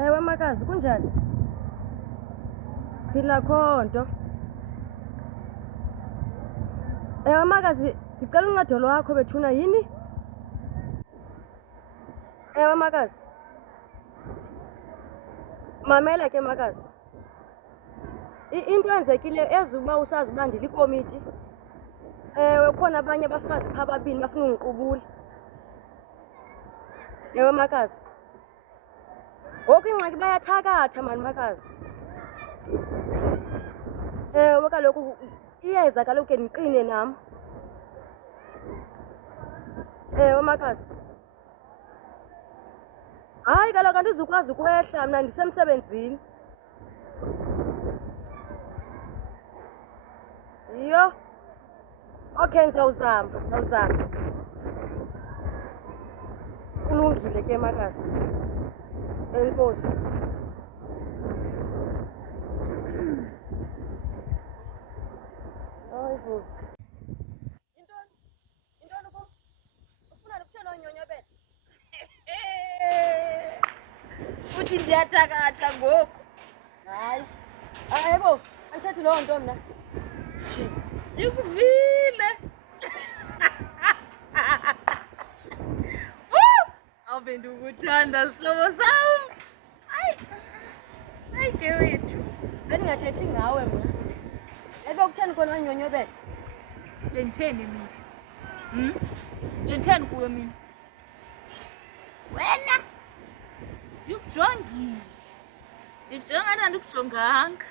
Ewe makazi, kunjani? Phila khonto. Ewe makazi, ndicela uncedo lwakho bethuna yini? Ewe makazi. Mamela ke makazi. Into yenzekile ezuba usazi uba ndilikomiti. Ewe khona abanye abafazi phaa babini bafuna ungiqubula. Ewe makazi. Ngoku ingxaki bayathakatha mani makazi. Ewe kaloku iyeza kaloku ke ndiqine nam. Ewe makazi. Hayi kaloku andizukwazi ukwehla mna ndisemsebenzini. Yho. Okay ndizawuzama. Kulungile ke makazi. Enkosi. Hayibo. Intoni kum? Ufuna ukuthena unyonyobela? Uthi ndiyathakatha ngoku. Hayi. Hayibo, andithethi loo nto mna. Ndikuvile. Awube ndikuthanda sihlobo sam. Hayi ke wethu. Bendingathethi ngawe mna. Ebe ukutheni khona unyonyobela? Benditheni mina? Benditheni kuwe mina? Wena ndikujongile. Ndijonga ndikujonganga.